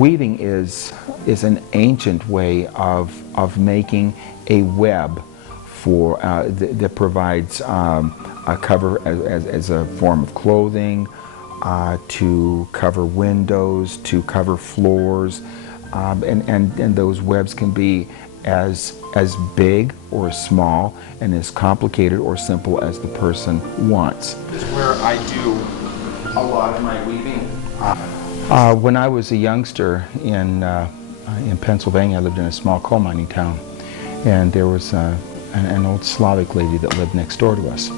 Weaving is an ancient way of making a web for that provides a cover as a form of clothing, to cover windows, to cover floors, and those webs can be as big or small and as complicated or simple as the person wants. This is where I do a lot of my weaving. When I was a youngster in Pennsylvania, I lived in a small coal mining town, and there was an old Slavic lady that lived next door to us.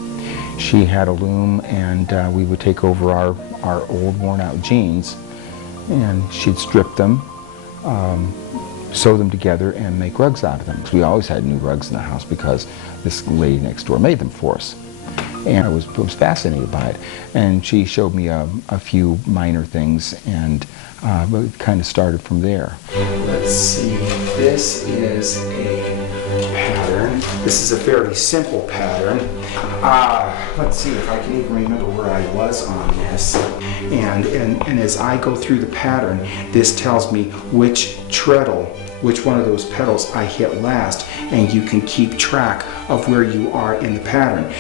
She had a loom, and we would take over our old worn-out jeans, and she'd strip them, sew them together, and make rugs out of them. We always had new rugs in the house because this lady next door made them for us. And I was fascinated by it. And she showed me a few minor things, and it kind of started from there. Let's see, this is a pattern. This is a fairly simple pattern. Let's see if I can even remember where I was on this. And as I go through the pattern, this tells me which treadle, which one of those pedals I hit last, and you can keep track of where you are in the pattern.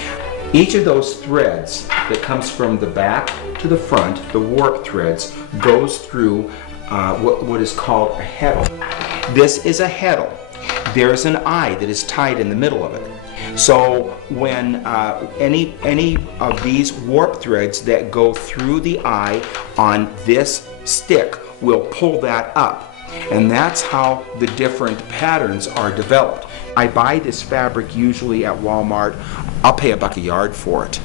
Each of those threads that comes from the back to the front, the warp threads, goes through what is called a heddle. This is a heddle. There's an eye that is tied in the middle of it. So when any of these warp threads that go through the eye on this stick will pull that up. And that's how the different patterns are developed. I buy this fabric usually at Walmart. I'll pay $1 a yard for it.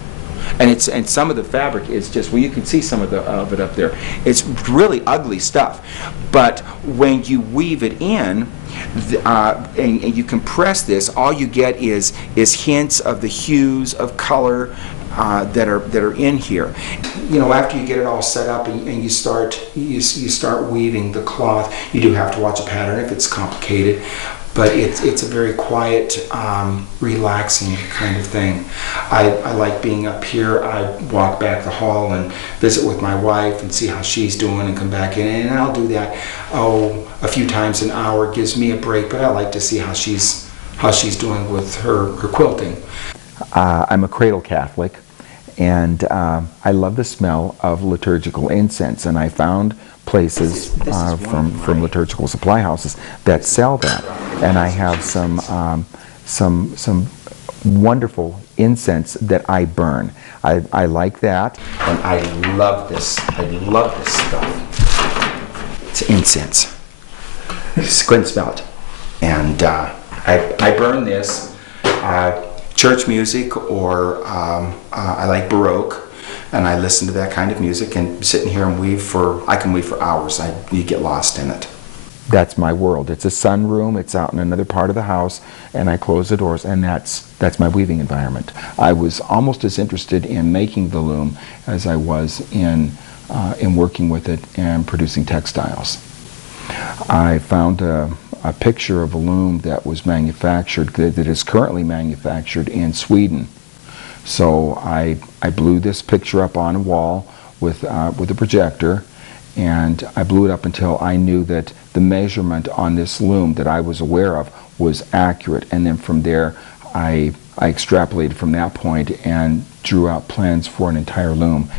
And some of the fabric is just, well, you can see some of it up there. It's really ugly stuff. But when you weave it in, and you compress this, all you get is hints of the hues of color that are in here. You know, after you get it all set up and you start weaving the cloth, you do have to watch a pattern if it's complicated. But it's a very quiet, relaxing kind of thing. I like being up here. I walk back the hall and visit with my wife and see how she's doing and come back in. And I'll do that, a few times an hour. It gives me a break, but I like to see how she's doing with her quilting. I'm a cradle Catholic, and I love the smell of liturgical incense, and I found places from liturgical supply houses that sell that, and I have some wonderful incense that I burn. I like that, and I love this. I love this stuff. It's incense. Just go ahead and smell it. And I burn this. Church music, or I like Baroque, and I listen to that kind of music and sit in here and weave I can weave for hours. You get lost in it. That's my world. It's a sunroom, it's out in another part of the house, and I close the doors, and that's my weaving environment. I was almost as interested in making the loom as I was in working with it and producing textiles. I found a picture of a loom that was manufactured, that is currently manufactured in Sweden. So I blew this picture up on a wall with a projector, and I blew it up until I knew that the measurement on this loom that I was aware of was accurate, and then from there I extrapolated from that point and drew out plans for an entire loom.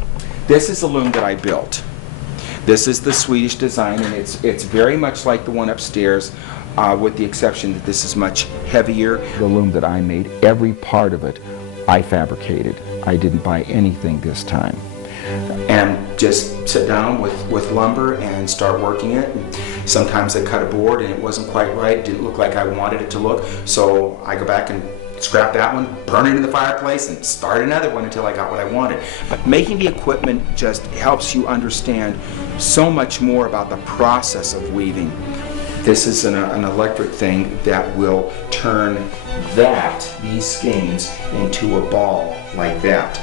This is the loom that I built. This is the Swedish design, and it's very much like the one upstairs, with the exception that this is much heavier. The loom that I made, every part of it, I fabricated. I didn't buy anything this time. And just sit down with lumber and start working it. And sometimes I cut a board and it wasn't quite right, it didn't look like I wanted it to look, so I go back and scrap that one, burn it in the fireplace, and start another one until I got what I wanted. But making the equipment just helps you understand so much more about the process of weaving. This is an electric thing that will turn these skeins into a ball like that.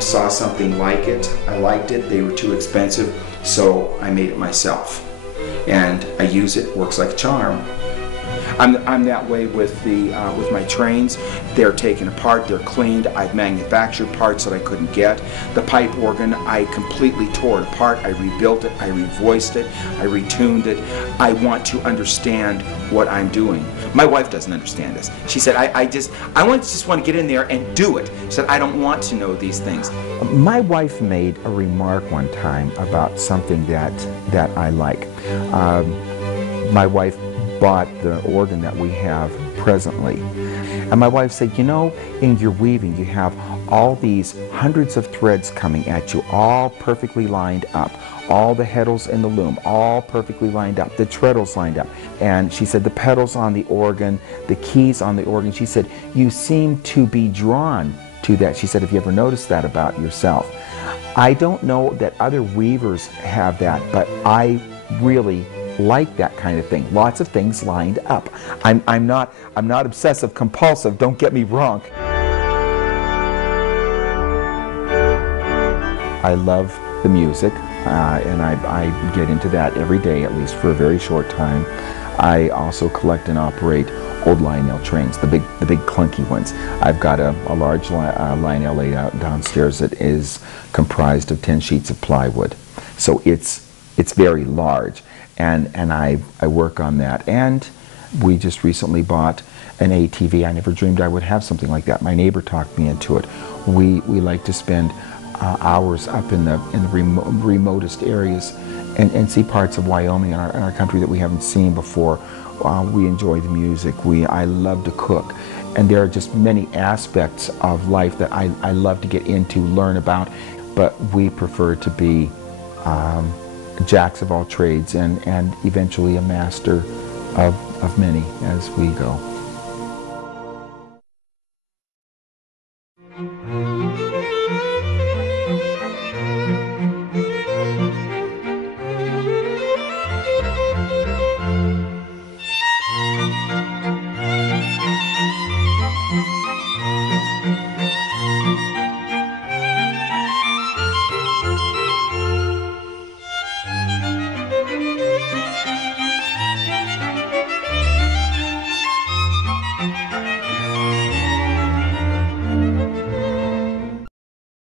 Saw something like it, I liked it, they were too expensive, so I made it myself. And I use it, works like a charm. I'm that way with with my trains. They're taken apart, they're cleaned. I've manufactured parts that I couldn't get. The pipe organ, I completely tore it apart. I rebuilt it, I revoiced it, I retuned it. I want to understand what I'm doing. My wife doesn't understand this. She said, I just want to get in there and do it. She said, I don't want to know these things. My wife made a remark one time about something that I like. My wife bought the organ that we have presently. And my wife said, you know, in your weaving you have all these hundreds of threads coming at you, all perfectly lined up. All the heddles in the loom, all perfectly lined up, the treadles lined up. And she said the pedals on the organ, the keys on the organ, she said, you seem to be drawn to that. She said, have you ever noticed that about yourself? I don't know that other weavers have that, but I really like that kind of thing. Lots of things lined up. I'm not obsessive compulsive, don't get me wrong. I love the music, and I get into that every day, at least for a very short time. I also collect and operate old Lionel trains, the big clunky ones. I've got a large Lionel laid out downstairs that is comprised of 10 sheets of plywood. So it's very large, and I work on that. And we just recently bought an ATV. I never dreamed I would have something like that. My neighbor talked me into it. We like to spend hours up in the remotest areas and see parts of Wyoming in our country that we haven't seen before. We enjoy the music. I love to cook. And there are just many aspects of life that I love to get into, learn about, but we prefer to be jacks of all trades and eventually a master of many as we go.